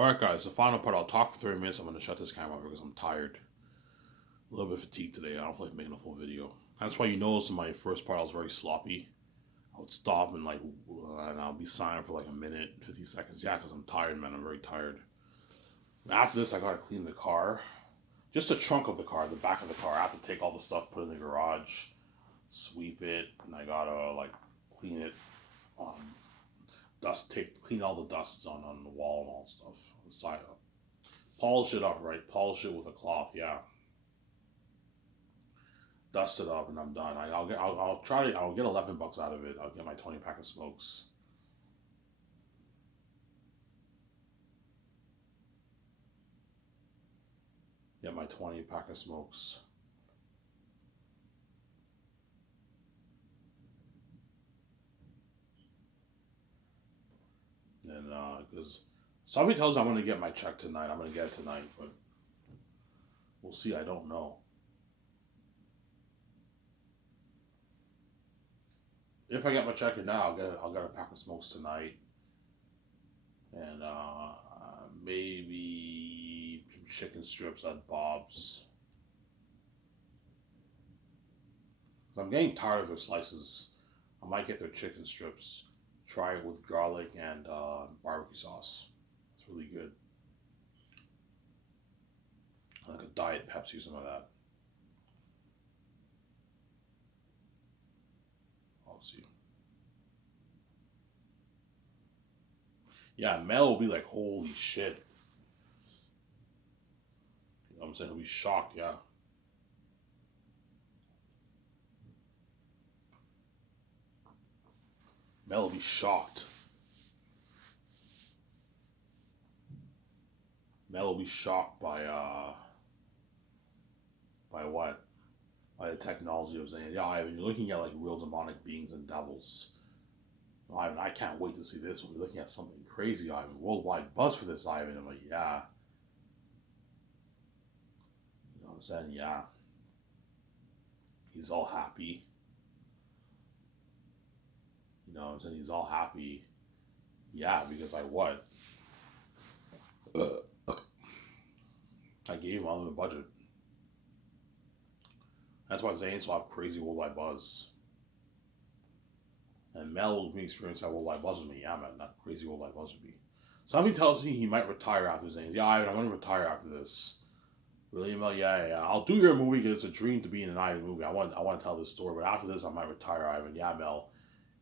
Alright, guys, the final part. I'll talk for 30 minutes. I'm going to shut this camera off because I'm tired. A little bit fatigued today. I don't feel like making a full video. That's why you notice in my first part I was very sloppy. I would stop and and I'll be silent for like a minute, 50 seconds. Yeah, because I'm tired, man. I'm very tired. After this, I got to clean the car. Just the trunk of the car, the back of the car. I have to take all the stuff, put it in the garage, sweep it, and I got to clean it. Clean all the dusts on the wall and all that stuff. On the side up. Polish it up, right? Polish it with a cloth, yeah. Dust it up, and I'm done. I'll get $11 out of it. I'll get my 20 pack of smokes. Get my 20 pack of smokes. And because somebody tells me I'm gonna get my check tonight, I'm gonna get it tonight, but we'll see. I don't know. If I get my check now, I'll get a pack of smokes tonight, and maybe some chicken strips at Bob's. I'm getting tired of their slices. I might get their chicken strips. Try it with garlic and barbecue sauce. It's really good. Like a diet Pepsi, something like that. I'll see. Yeah, Mel will be like, holy shit. You know what I'm saying? He'll be shocked, yeah. Mel will be shocked. Mel will be shocked by what? By the technology of saying, yeah, Ivan, you're looking at like real demonic beings and devils. Ivan, I can't wait to see this. We're looking at something crazy, Ivan. Worldwide buzz for this, Ivan. I'm like, yeah. You know what I'm saying? Yeah. He's all happy. You know what I'm saying? He's all happy. Yeah, because I what? I gave him unlimited budget. That's why Zane's will have crazy worldwide buzz. And Mel will be experiencing that worldwide buzz with me. Yeah, man, that crazy worldwide buzz with me. Somebody tells me he might retire after Zane's. Yeah, I'm going to retire after this. Really, Mel? Yeah. I'll do your movie because it's a dream to be in an Ivan movie. I want to tell this story, but after this, I might retire, Ivan. Yeah, Mel.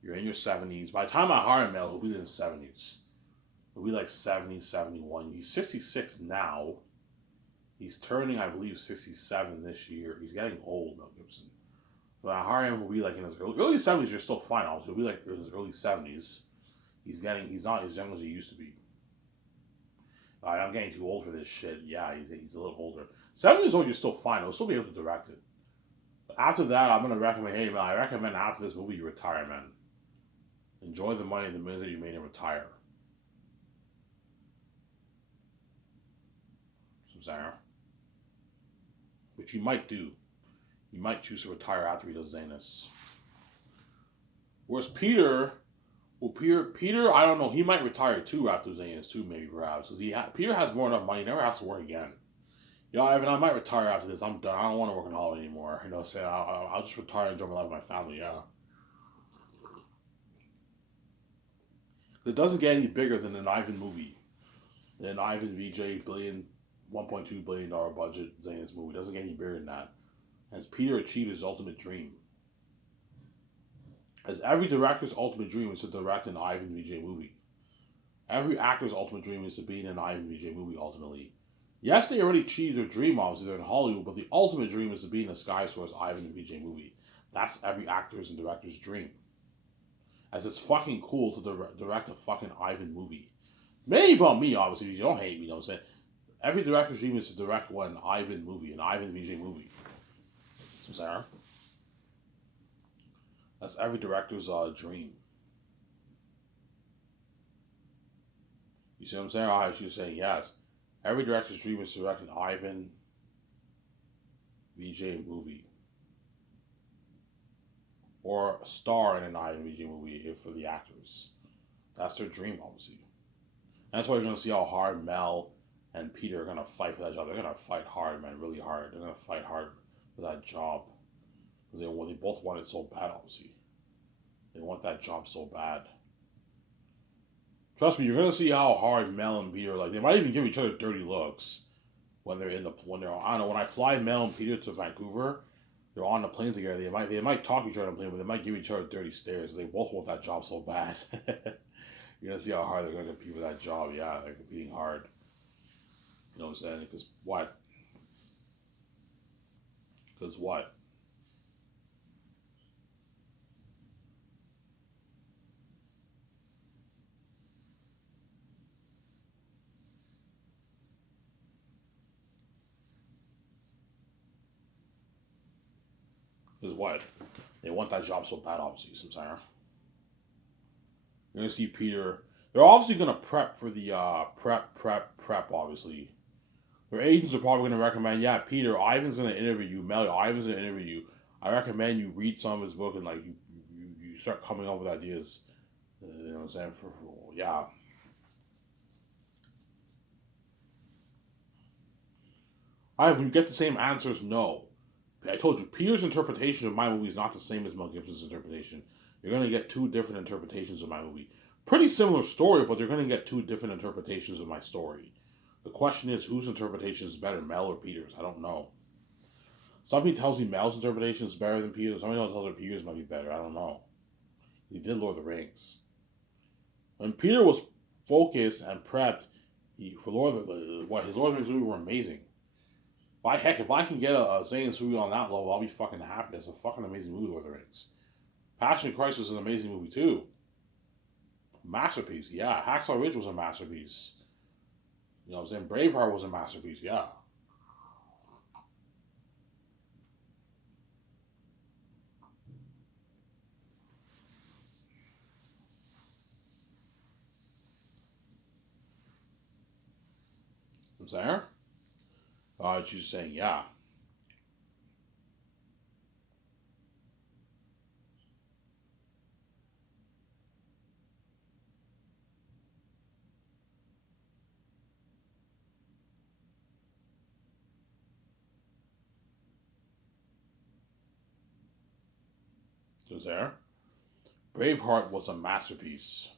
You're in your 70s. By the time I hire Mel, he'll be in his 70s. He'll be like 70, 71. He's 66 now. He's turning, I believe, 67 this year. He's getting old, Mel Gibson. When I hire him, he'll be like in his early 70s. You're still fine, obviously. He'll be like in his early 70s. He's not as young as he used to be. I'm getting too old for this shit. Yeah, he's a little older. 7 years old, you're still fine. I'll still be able to direct it. But after that, I'm gonna recommend. Hey, man, I recommend after this movie you retire, man. Enjoy the money the minute you made and retire. Some Sarah, which you might do. You might choose to retire after he does Zanus. Whereas Peter, Peter, I don't know. He might retire too after Zanus too, maybe perhaps, because Peter has more than enough money. He never has to work again. Yeah, Ivan, I might retire after this. I'm done. I don't want to work in Hollywood anymore. You know, say I'll just retire and enjoy my life with my family. Yeah. It doesn't get any bigger than an Ivan movie. An Ivan VJ $1.2 billion budget Zanus movie. It doesn't get any bigger than that. As Peter achieved his ultimate dream. As every director's ultimate dream is to direct an Ivan VJ movie. Every actor's ultimate dream is to be in an Ivan VJ movie ultimately. Yes, they already achieved their dream, obviously, they're in Hollywood, but the ultimate dream is to be in a Sky Source Ivan VJ movie. That's every actor's and director's dream. As it's fucking cool to direct a fucking Ivan movie. Maybe about me, obviously, you don't hate me, you know what I'm saying? Every director's dream is to direct one Ivan movie, an Ivan VJ movie. So, Sarah? That's every director's dream. You see what I'm saying? I was saying yes. Every director's dream is to direct an Ivan VJ movie. Or star in an Ivan VJ movie for the actors. That's their dream, obviously. That's why you're gonna see how hard Mel and Peter are gonna fight for that job. They're gonna fight hard, man, really hard. They're gonna fight hard for that job because they both want it so bad. Obviously, they want that job so bad. Trust me, you're gonna see how hard Mel and Peter like. They might even give each other dirty looks when they're I don't know, when I fly Mel and Peter to Vancouver, they're on the plane together. They might talk to each other on the plane, but they might give each other dirty stares. They both want that job so bad. You're gonna see how hard they're gonna compete for that job. Yeah, they're competing hard. You know what I'm saying? Because what? Because what? Because what? They want that job so bad, obviously. Sometimes you're gonna see Peter. They're obviously gonna prep for the prep. Obviously, their agents are probably gonna recommend. Yeah, Peter, Ivan's gonna interview you. Mel, Ivan's gonna interview you. I recommend you read some of his book and like you start coming up with ideas. You know what I'm saying? Yeah, Ivan, you get the same answers. No, I told you, Peter's interpretation of my movie is not the same as Mel Gibson's interpretation. You're going to get two different interpretations of my movie. Pretty similar story, but you're going to get two different interpretations of my story. The question is, whose interpretation is better, Mel or Peter's? I don't know. Somebody tells me Mel's interpretation is better than Peter's. Somebody else tells me Peter's might be better. I don't know. He did Lord of the Rings. When Peter was focused and prepped for Lord of the his Lord of the Rings movies were amazing. If I can get a Zayn movie on that level, I'll be fucking happy. It's a fucking amazing movie, Lord of the Rings. Passion of Christ was an amazing movie too. Masterpiece, yeah. Hacksaw Ridge was a masterpiece. You know what I'm saying? Braveheart was a masterpiece, yeah. I'm saying? She's saying, yeah. She's there. Braveheart was a masterpiece.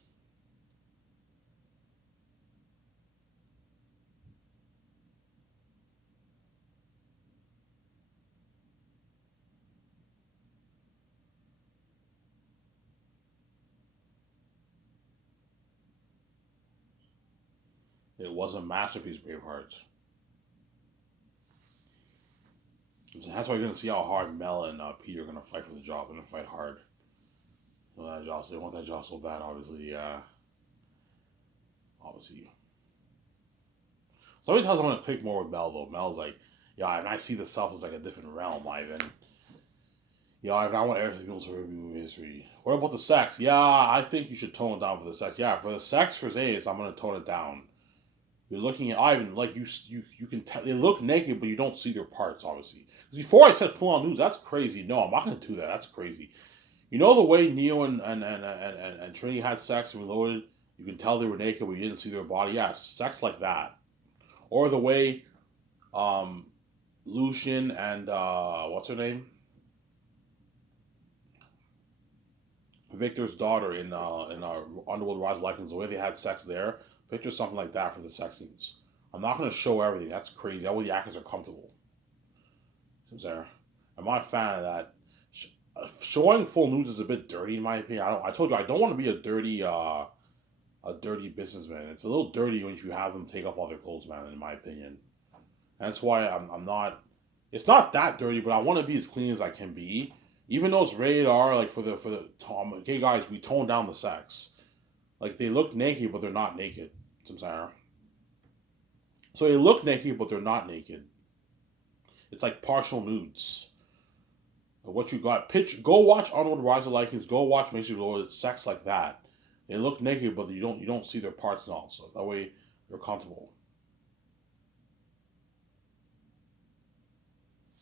It was a masterpiece, Braveheart. That's why you're gonna see how hard Mel and Peter are gonna fight for the job. They're gonna fight hard for that job. So they want that job so bad. Obviously, obviously. Somebody tells I'm gonna click more with Mel though. Mel's like, yeah, and I see the self as like a different realm, Ivan. Yeah, Ivan, I want everything people to review history. What about the sex? Yeah, I think you should tone it down for the sex. Yeah, for the sex for Zayas, I'm gonna tone it down. You're looking at Ivan like you can tell they look naked, but you don't see their parts. Obviously, because before I said full on nudes, that's crazy. No, I'm not gonna do that. That's crazy. You know the way Neo and Trinity had sex and Reloaded, you can tell they were naked, but you didn't see their body. Yeah, sex like that, or the way um, Lucian and what's her name, Victor's daughter in Underworld Rise of Lycans, the way they had sex there. Picture something like that for the sex scenes. I'm not gonna show everything. That's crazy. That way the actors are comfortable. There, I'm not a fan of that. Showing full nudes is a bit dirty in my opinion. I told you I don't want to be a dirty businessman. It's a little dirty when you have them take off all their clothes, man. In my opinion, that's why I'm not. It's not that dirty, but I want to be as clean as I can be. Even though it's rated R, like for the Tom. Okay, guys, we tone down the sex. Like they look naked, but they're not naked. Sometimes. So they look naked, but they're not naked. It's like partial nudes. What you got? Go watch Onward Rise of Lycans. Go watch Macy Lord. It's sex like that. They look naked, but you don't see their parts and all. So that way you're comfortable.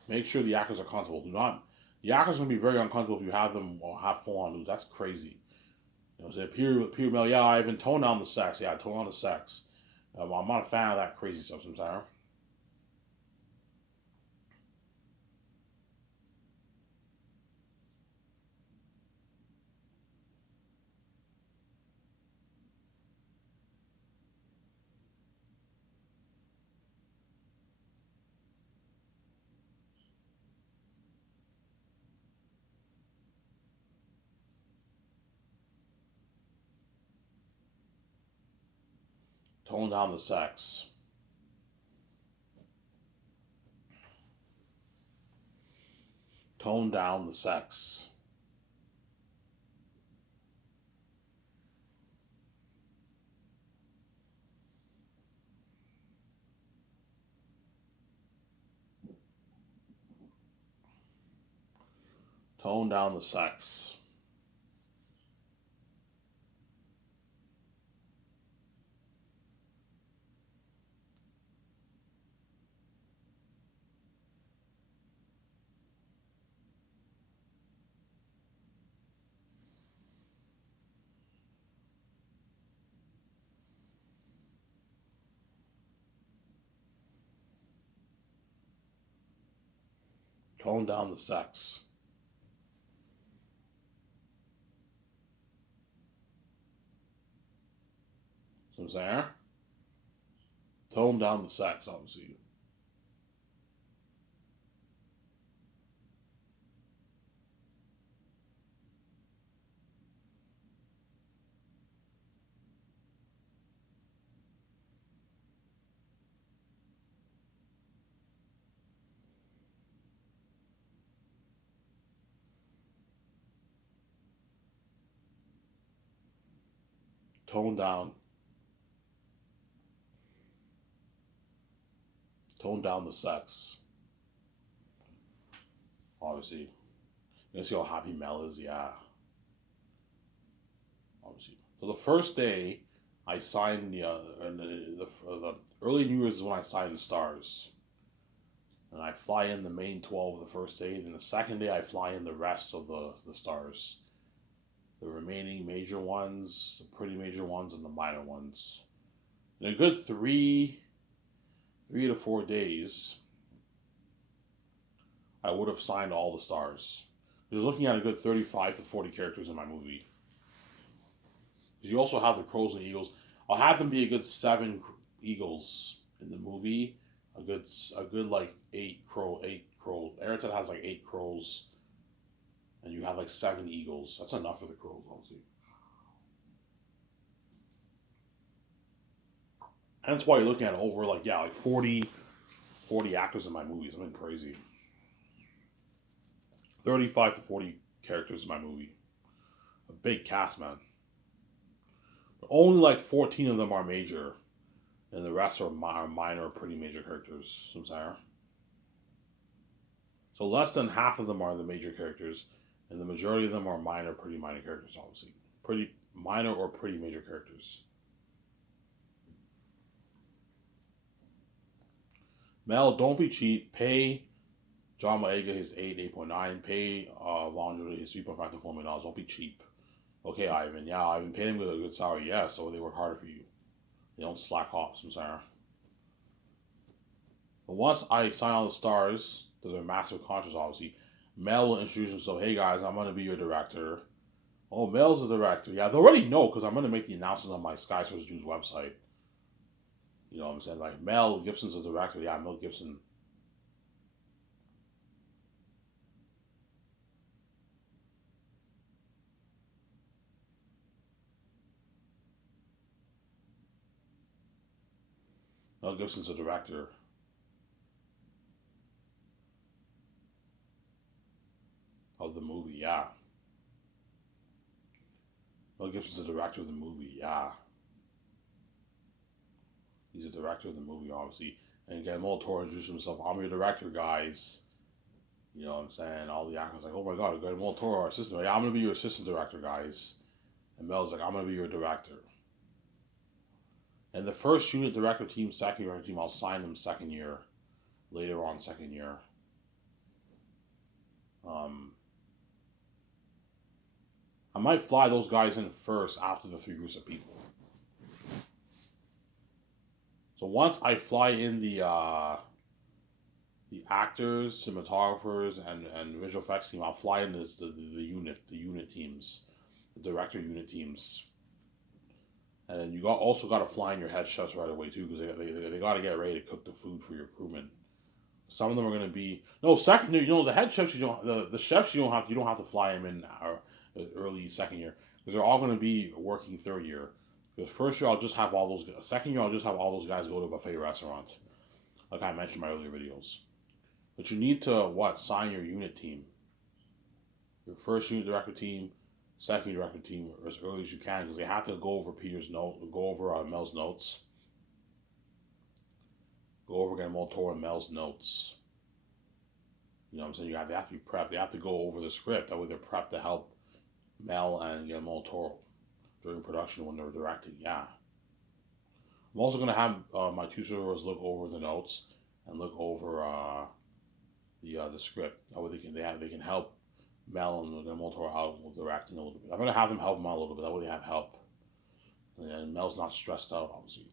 Make sure the actors are comfortable. Do not. The actors are gonna be very uncomfortable if you have them or have full on nudes. That's crazy. You know, say Peter Mel, yeah, I even tone down the sex. Yeah, tone down the sex. I'm not a fan of that crazy stuff sometimes. Tone down the sex. Tone down the sex. Tone down the sex. Tone down the sex. So I'm saying, tone down the sex, obviously. Tone down. Tone down the sex. Obviously. You see how happy Mel is? Yeah. Obviously. So the first day I signed the early New Year's is when I signed the stars. And I fly in the main 12 the first day. And the second day I fly in the rest of the stars. The remaining major ones, the pretty major ones, and the minor ones. In a good 3 to 4 days, I would have signed all the stars. You're looking at a good 35 to 40 characters in my movie. You also have the crows and eagles. I'll have them be a good 7 eagles in the movie. A good like eight crows. Airtel has like 8 crows, and you have like 7 eagles. That's enough for the crows, honestly. And that's why you're looking at over like yeah, like 40 actors in my movies. I'm crazy. 35 to 40 characters in my movie. A big cast, man. But only like 14 of them are major, and the rest are minor, pretty major characters. I'm sorry. So less than half of them are the major characters, and the majority of them are minor, pretty minor characters. Obviously, pretty minor or pretty major characters. Mel, don't be cheap. Pay John Boyega his 8.9. Pay Vondra his 3.5 to $4 million. Don't be cheap. Okay, Ivan. Yeah, Ivan, pay them with a good salary. Yeah, so they work harder for you. They don't slack off. I'm sorry. But once I sign all the stars, to their massive contracts, obviously, Mel will introduce himself. Hey guys, I'm gonna be your director. Oh, Mel's the director. Yeah, they already know because I'm gonna make the announcements on my Sky Source News website. You know what I'm saying? Like Mel Gibson's the director. Yeah, Mel Gibson. Mel Gibson's the director of the movie. Yeah, Mel Gibson's the director of the movie. Yeah, he's the director of the movie, obviously. And Guillermo del Toro introduced himself. I'm your director, guys. You know what I'm saying? All the actors like, oh my god, Guillermo del Toro, our assistant. Yeah, I'm gonna be your assistant director, guys. And Mel's like, I'm gonna be your director. And the first unit director team, second director team, I'll sign them second year. Later on, second year. Um, I might fly those guys in first after the 3 groups of people. So once I fly in the actors, cinematographers, and visual effects team, I'll fly in the unit teams, the director unit teams. And then also got to fly in your head chefs right away too, because they got to get ready to cook the food for your crewmen. Some of them are going to be second year. The head chefs the chefs you don't have to fly them in early second year, because they're all going to be working third year. Because first year I'll just have all those. Second year I'll just have all those guys go to a buffet restaurant, like I mentioned in my earlier videos. But you need to sign your unit team, your first unit director team, second unit director team as early as you can, because they have to go over Mel's notes. Go over Guillermo del Toro and Mel's notes. You know what I'm saying? They have to be prepped. They have to go over the script. That way they're prepped to help Mel and Guillermo del Toro during production when they're directing. Yeah. I'm also going to have my 2 servers look over the notes and look over the script. That way they can help Mel and Guillermo del Toro out with directing a little bit. I'm going to have them help them out a little bit. That way they have help. And Mel's not stressed out, obviously.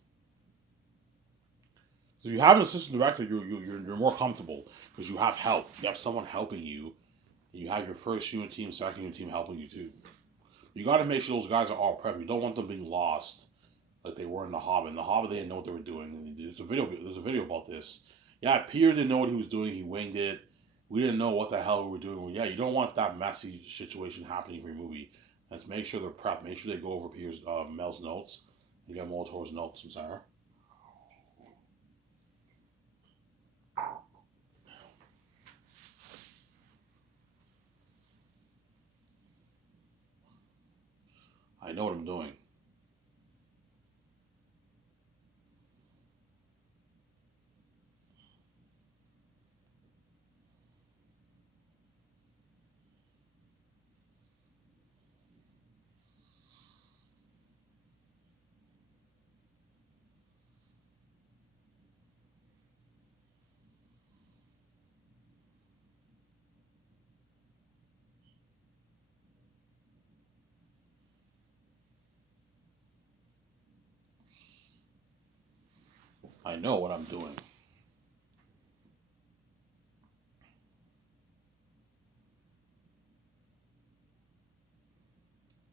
So if you have an assistant director, you're more comfortable because you have help. You have someone helping you. And you have your first unit team, second unit team helping you too. You got to make sure those guys are all prepped. You don't want them being lost like they were in The Hobbit. In The Hobbit, they didn't know what they were doing. There's a video about this. Yeah, Peter didn't know what he was doing. He winged it. We didn't know what the hell we were doing. Well, yeah, you don't want that messy situation happening in your movie. Let's make sure they're prepped. Make sure they go over Mel's notes and get Del Toro's notes. I'm sorry. I know what I'm doing. I know what I'm doing.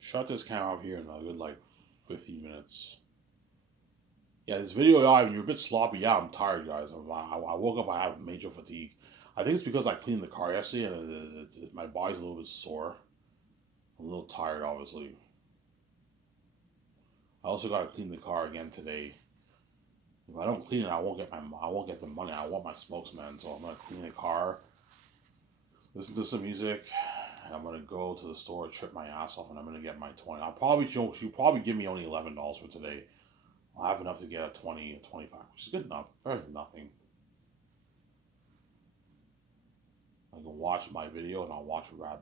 Shut this camera off here in a good 15 minutes. Yeah, this video live, you're a bit sloppy. Yeah, I'm tired, guys. I woke up, I have major fatigue. I think it's because I cleaned the car yesterday and my body's a little bit sore. I'm a little tired, obviously. I also got to clean the car again today. If I don't clean it, I won't get the money. I want my spokesman, so I'm gonna clean the car, listen to some music, and I'm gonna go to the store, trip my ass off, and I'm gonna get my 20. She'll probably give me only $11 for today. I'll have enough to get a 20 pack, which is good enough. Better than nothing. I can watch my video and I'll watch Rad.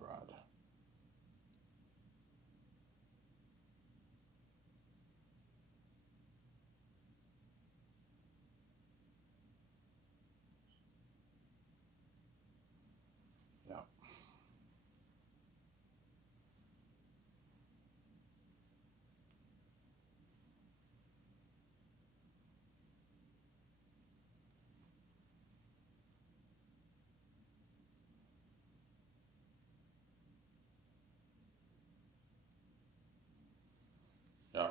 Yeah. Yeah.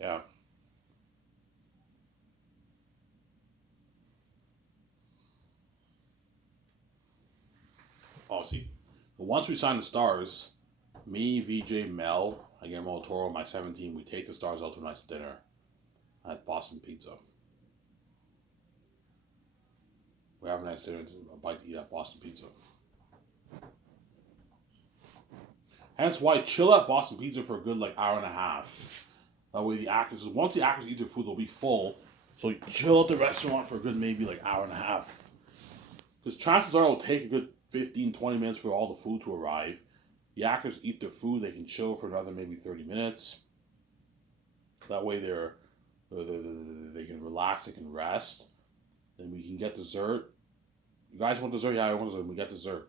Yeah. Oh, see. But once we sign the stars, me, VJ, Mel, again, Del Toro, my 17, we take the stars out to a nice dinner at Boston Pizza. We have a nice dinner, a bite to eat at Boston Pizza. Hence why chill at Boston Pizza for a good hour and a half. That way once the actors eat their food, they'll be full. So you chill at the restaurant for a good maybe hour and a half. Because chances are it'll take a good 15, 20 minutes for all the food to arrive. The actors eat their food, they can chill for another maybe 30 minutes. That way they can relax, they can rest. Then we can get dessert. You guys want dessert? Yeah, I want dessert. We get dessert.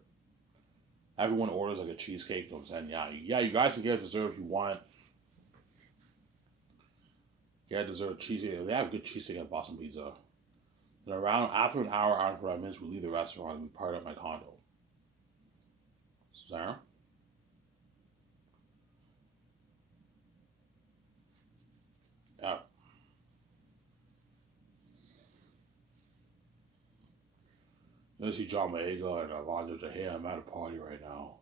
Everyone orders like a cheesecake. You know what I'm saying? Yeah, you guys can get dessert if you want. Get dessert, cheesecake. They have good cheesecake at Boston Pizza. Then around after an hour, hour and 45 minutes, we leave the restaurant and we part at my condo. Sarah? Yeah. You see John Boyega and Alonzo J. Hey, I'm at a party right now.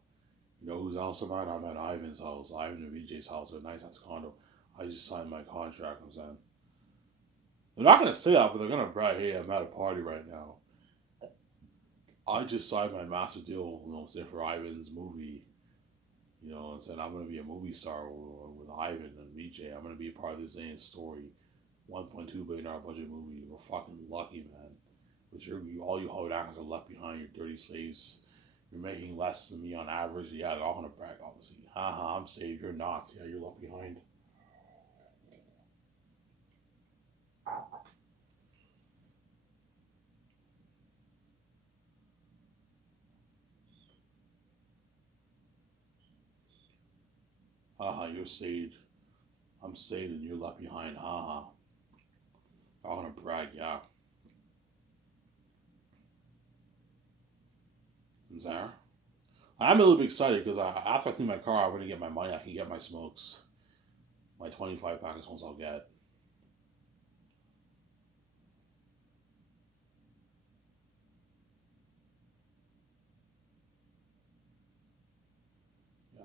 You know who's also at? I'm at Ivan's house, Ivan and VJ's house, a nice ass condo. I just signed my contract. I'm saying they're not gonna say that, but they're gonna brag. Hey, I'm at a party right now. I just signed my master deal, say for Ivan's movie. And said I'm gonna be a movie star with Ivan and VJ. I'm gonna be a part of this Zane story, $1.2 billion budget movie. We're fucking lucky, man. But all you Hollywood actors are left behind. You're dirty slaves. You're making less than me on average. Yeah, they're all gonna brag, obviously. Haha, I'm saved. You're not. Yeah, you're left behind. Haha, you're saved. I'm saved and you're left behind. Haha. They're all gonna brag, yeah. Sarah? I'm a little bit excited because after I clean my car, I'm gonna get my money. I can get my smokes. My 25 pack of smokes I'll get. Yeah.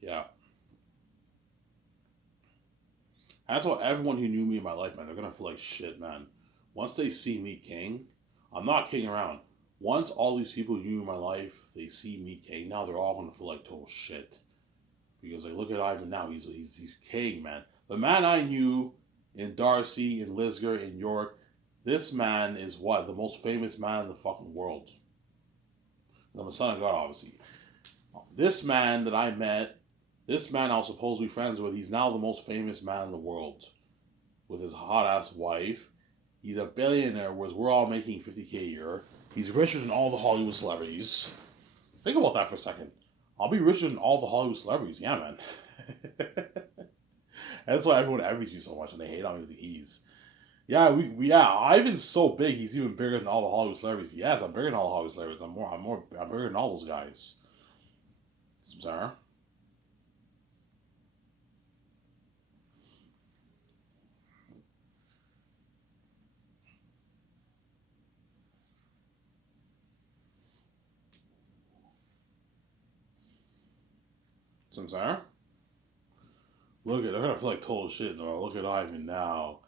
Yeah. That's what everyone who knew me in my life, man, they're gonna feel like shit, man. Once they see me king, I'm not king around. Once all these people who knew in my life, they see me king, now they're all gonna feel like total shit. Because like look at Ivan now, he's king, man. The man I knew in Darcy, in Lisgar, in York, this man is what? The most famous man in the fucking world. I'm a son of God, obviously. This man that I met, this man I was supposed to be friends with, he's now the most famous man in the world with his hot ass wife. He's a billionaire, whereas we're all making 50K a year. He's richer than all the Hollywood celebrities. Think about that for a second. I'll be richer than all the Hollywood celebrities. Yeah, man. That's why everyone envies me so much and they hate on me with the ease. Yeah, Ivan's so big, he's even bigger than all the Hollywood celebrities. Yes, I'm bigger than all the Hollywood celebrities. I'm bigger than all those guys. Sarah? Sarah? They're gonna feel like total shit though. Look at Ivan now.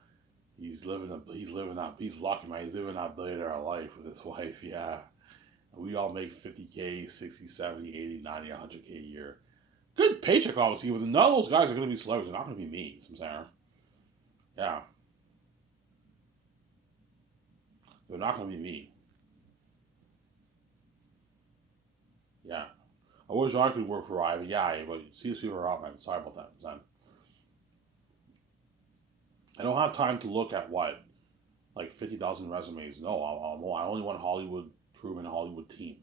He's lucky, man. He's living that billionaire life with his wife, yeah. We all make 50K, 60, 70, 80, 90, 100K a year. Good paycheck, obviously, but none of those guys are going to be celebrities. They're not going to be me, Sarah. Yeah. They're not going to be me. Yeah. I wish I could work for Ivan. Yeah, but see, these people are out, man. Sorry about that, son. I don't have time to look at what? Like 50,000 resumes. No, I only want Hollywood crew and a Hollywood team.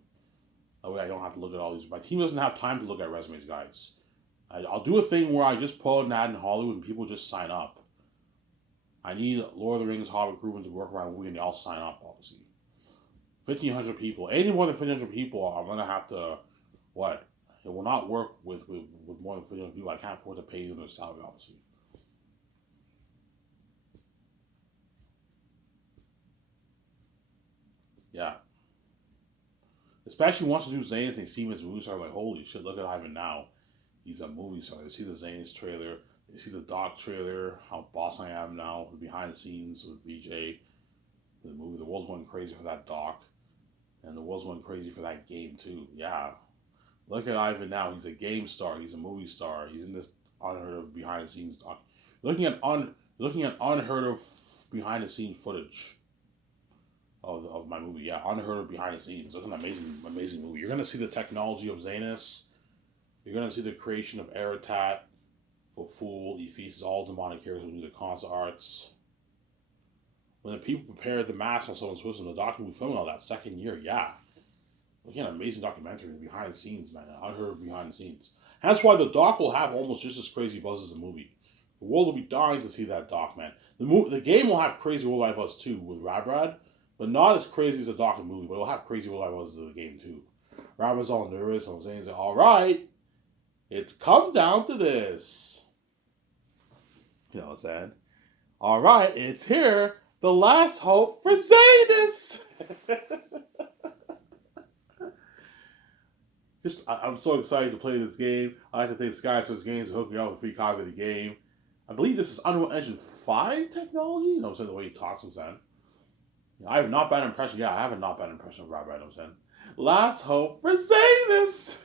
That way I don't have to look at all these. My team doesn't have time to look at resumes, guys. I'll do a thing where I just put an ad in Hollywood and people just sign up. I need Lord of the Rings Hobbit crewmen to work around a movie and they all sign up, obviously. 1,500 people. Any more than 1,500 people, I'm going to have to, what? It will not work with more than 1,500 people. I can't afford to pay them their salary, obviously. Yeah. Especially once you do Zayn and they see him as movies, are like, holy shit, look at Ivan now. He's a movie star. You see the Zane's trailer. You see the Doc trailer. How boss I am now. The behind the scenes with VJ. The movie. The world's going crazy for that Doc, and the world's going crazy for that game too. Yeah. Look at Ivan now. He's a game star. He's a movie star. He's in this unheard of behind the scenes doc. Looking at unheard of behind the scenes footage of my movie. Yeah, unheard of behind the scenes. It's an amazing movie. You're gonna see the technology of Zanus. You're gonna see the creation of Aratat for Fool, Ephes, all demonic characters will do the console arts. When the people prepared the mask on someone's Switzerland, the document we filming all that second year, yeah. Looking at an amazing documentary behind the scenes, man. Unheard of behind the scenes. That's why the doc will have almost just as crazy buzz as the movie. The world will be dying to see that doc, man. The game will have crazy worldwide buzz too with Rabrad, but not as crazy as the doc and movie, but it'll have crazy worldwide buzz as the game too. Rabrad's all nervous, I'm saying, all right, it's come down to this. You know what I'm saying? All right, it's here. The last hope for Zanus. I'm so excited to play this game. I like to thank Skysource Games to hook me up with a free copy of the game. I believe this is Unreal Engine 5 technology. You know what I'm saying? The way he talks, I'm saying. I have not bad impression. Yeah, I have a not bad impression of Rob, right? I'm saying. Last hope for Zanus.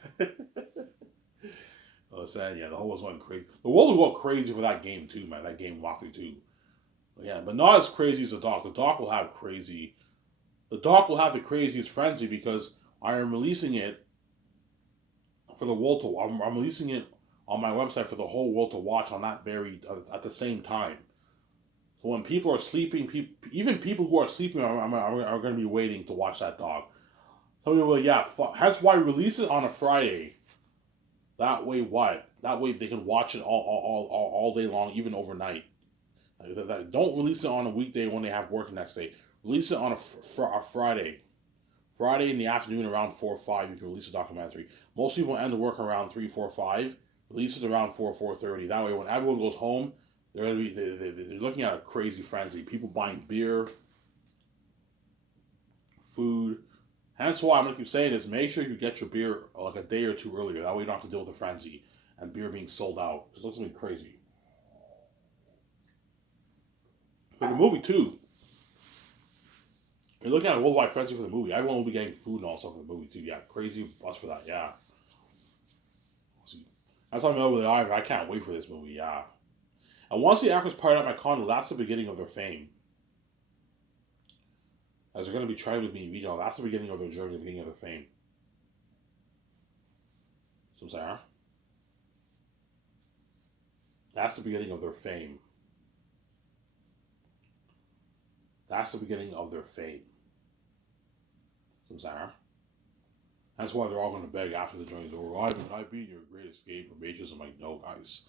I'm saying, yeah, the whole world's going crazy. The world will go crazy for that game too, man. That game walkthrough too. Yeah, but not as crazy as the doc. The doc will have crazy. The doc will have the craziest frenzy because I am releasing it for the world to. I'm releasing it on my website for the whole world to watch on that at the same time. So when people are sleeping, even people who are sleeping are going to be waiting to watch that dog. Some people will, yeah, that's why we release it on a Friday. That way, what? That way they can watch it all day long, even overnight. Don't release it on a weekday when they have work the next day. Release it on a Friday. Friday in the afternoon around 4 or 5, you can release a documentary. Most people end the work around 3, 4, 5. Release it around 4, 4:30. That way, when everyone goes home, they're looking at a crazy frenzy. People buying beer, food. Hence why I'm going to keep saying is make sure you get your beer like a day or two earlier. That way you don't have to deal with the frenzy and beer being sold out. It looks like crazy. For the movie, too. You're looking at a worldwide frenzy for the movie. Everyone will be getting food and all stuff for the movie, too. Yeah, crazy buzz for that, yeah. That's what I'm over the Ivory. I can't wait for this movie, yeah. And once the actors part out my condo, that's the beginning of their fame. As they're going to be trying with me in regional, that's the beginning of their journey, the beginning of their fame. So I'm saying, that's the beginning of their fame. That's the beginning of their fame. So I'm saying, that's why they're all going to beg after the journey's over. Ivan, can I be in your Great Escape or Matrix? I'm like, no, guys.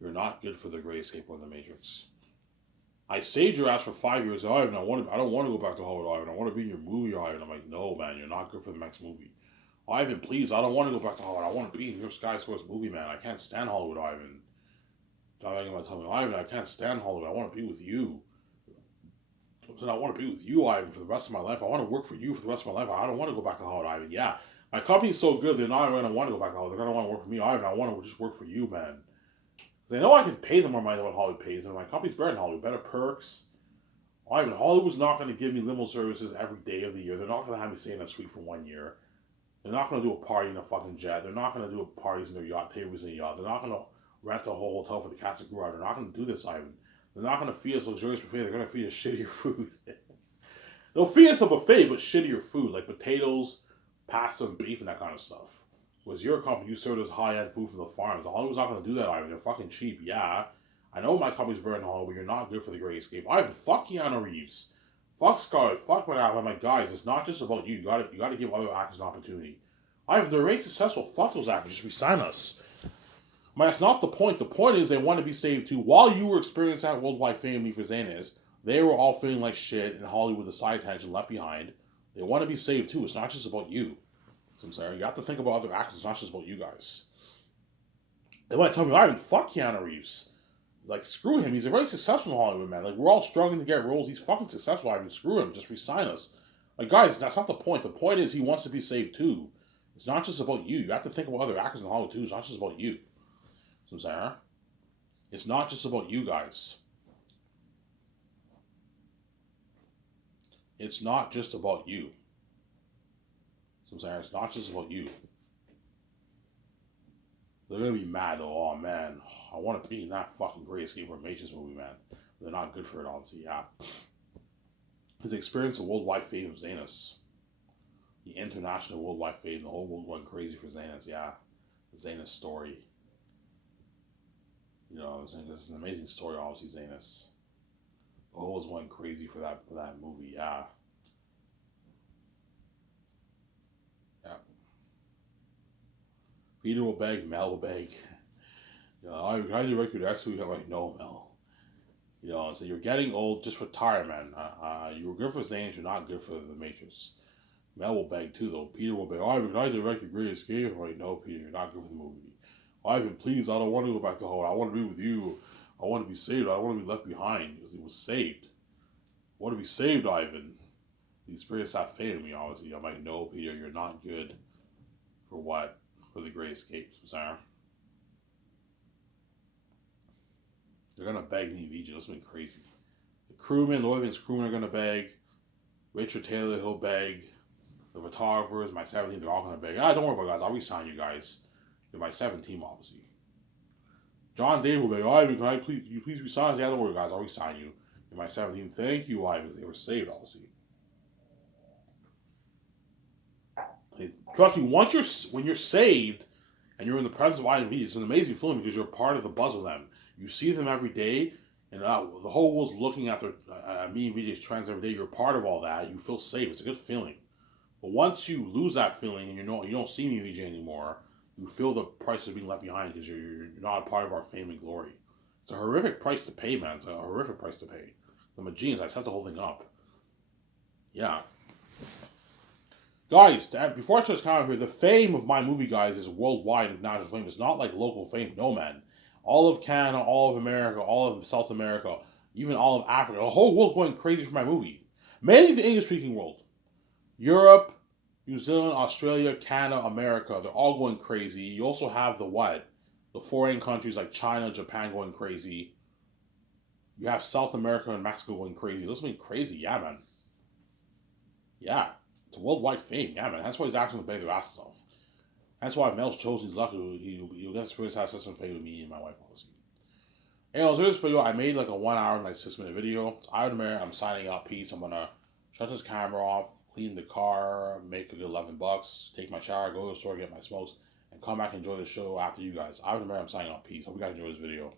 You're not good for the Great Escape or the Matrix. I saved your ass for 5 years, Ivan. I don't want to go back to Hollywood, Ivan. I want to be in your movie, Ivan. I'm like, no, man, you're not good for the next movie. Ivan, please, I don't want to go back to Hollywood. I want to be in your Skysource movie, man. I can't stand Hollywood, Ivan. Ivan, I can't stand Hollywood. I want to be with you. I want to be with you, Ivan, for the rest of my life. I want to work for you for the rest of my life. I don't want to go back to Hollywood, Ivan. Yeah, my company's so good, they're not going to want to go back to Hollywood. They're going to want to work for me, Ivan. I want to just work for you, man. They know I can pay them more money than what Hollywood pays them. My company's better than Hollywood, better perks. Ivan, Hollywood's not going to give me limo services every day of the year. They're not going to have me stay in a suite for 1 year. They're not going to do a party in a fucking jet. They're not going to do parties in their yacht, tables in a yacht. They're not going to rent a whole hotel for the cast and crew. They're not going to do this, Ivan. They're not going to feed us luxurious buffet. They're going to feed us shittier food. They'll feed us a buffet, but shittier food, like potatoes, pasta, and beef, and that kind of stuff. Was your company, you served us high-end food from the farms. Hollywood's not going to do that, Ivan. They're fucking cheap, yeah. I know my company's better than Hollywood, but you're not good for the Great Escape. Ivan, fuck Keanu Reeves. Fuck Scarlett. Fuck my God. My guys, it's not just about you. You gotta give other actors an opportunity. Ivan, they're very successful. Fuck those actors. Just resign us. Man, that's not the point. The point is they want to be saved too. While you were experiencing that worldwide fame for Zanus, they were all feeling like shit in Hollywood, the side tangent left behind. They want to be saved too. It's not just about you. So I'm sorry. You have to think about other actors. It's not just about you guys. They might tell me, Ivan, fuck Keanu Reeves. Like, screw him. He's a very successful Hollywood man. Like, we're all struggling to get roles. He's fucking successful, Ivan. Screw him. Just resign us. Like, guys, that's not the point. The point is he wants to be saved too. It's not just about you. You have to think about other actors in Hollywood too. It's not just about you. So I'm saying, huh? It's not just about you guys. It's not just about you. So I'm saying, it's not just about you. They're gonna be mad though. Oh man, I want to be in that fucking Great Escape or Matrix movie, man. They're not good for it, honestly. Yeah. His experience of worldwide fame of Zanus. The international worldwide fame. The whole world went crazy for Zanus. Yeah. The Zanus story. You know what I'm saying? It's an amazing story, obviously, Zanus. The whole world went crazy for that movie. Yeah. Yeah. Peter will beg, Mel will beg. You know, I direct you next week. I'm like, no, Mel. You know, so you're getting old. Just retire, man. You were good for Zanus. You're not good for the Matrix. Mel will beg too, though. Peter will beg. Ivan, can I direct your Great Escape? I'm like, no, Peter, you're not good for the movie. Ivan, please, I don't want to go back to home. I want to be with you. I want to be saved. I don't want to be left behind because he was saved. I want to be saved, Ivan. The spirits have failed me, obviously. I'm like, no, Peter, you're not good for what? For the Great Escape. Sorry. They're gonna beg me, VJ. That's been crazy. The crewmen, Lord of the Rings crewmen are gonna beg. Richard Taylor, he'll beg. The photographers, my 17, they're all gonna beg. Don't worry about it, guys. I'll resign you guys. You're my 17, obviously. John David will beg. Ivan, can I please resign? Yeah, don't worry, guys. I'll resign you. You're my 17. Thank you, Ivan. They were saved, obviously. Trust me, when you're saved and you're in the presence of Ivan V, it's an amazing feeling because you're part of the buzz of them. You see them every day, and the whole world's looking at me and VJ's trends every day. You're part of all that. You feel safe. It's a good feeling. But once you lose that feeling and you don't see me, VJ, anymore, you feel the price of being left behind because you're not a part of our fame and glory. It's a horrific price to pay, man. It's a horrific price to pay. I'm a genius. I set the whole thing up. Yeah. Guys, before I start this comment here, the fame of my movie, guys, is worldwide and national fame. It's not like local fame. No, man. All of Canada, all of America, all of South America, even all of Africa, the whole world going crazy for my movie. Mainly the English-speaking world. Europe, New Zealand, Australia, Canada, America, they're all going crazy. You also have the foreign countries like China, Japan going crazy. You have South America and Mexico going crazy. Those have been crazy, yeah, man. Yeah. It's a worldwide fame, yeah, man. That's why he's actually going to pay their asses off. That's why Mel's chosen. He's lucky. He'll get experience have such a fame with me and my wife, obviously. Anyways, this video, I made like a 1 hour and like 6 minute video. It's Iron Man. I'm signing out. Peace. I'm gonna shut this camera off, clean the car, make a good $11, take my shower, go to the store, get my smokes, and come back and enjoy the show after you guys. Iron Man. I'm signing out. Peace. Hope you guys enjoy this video.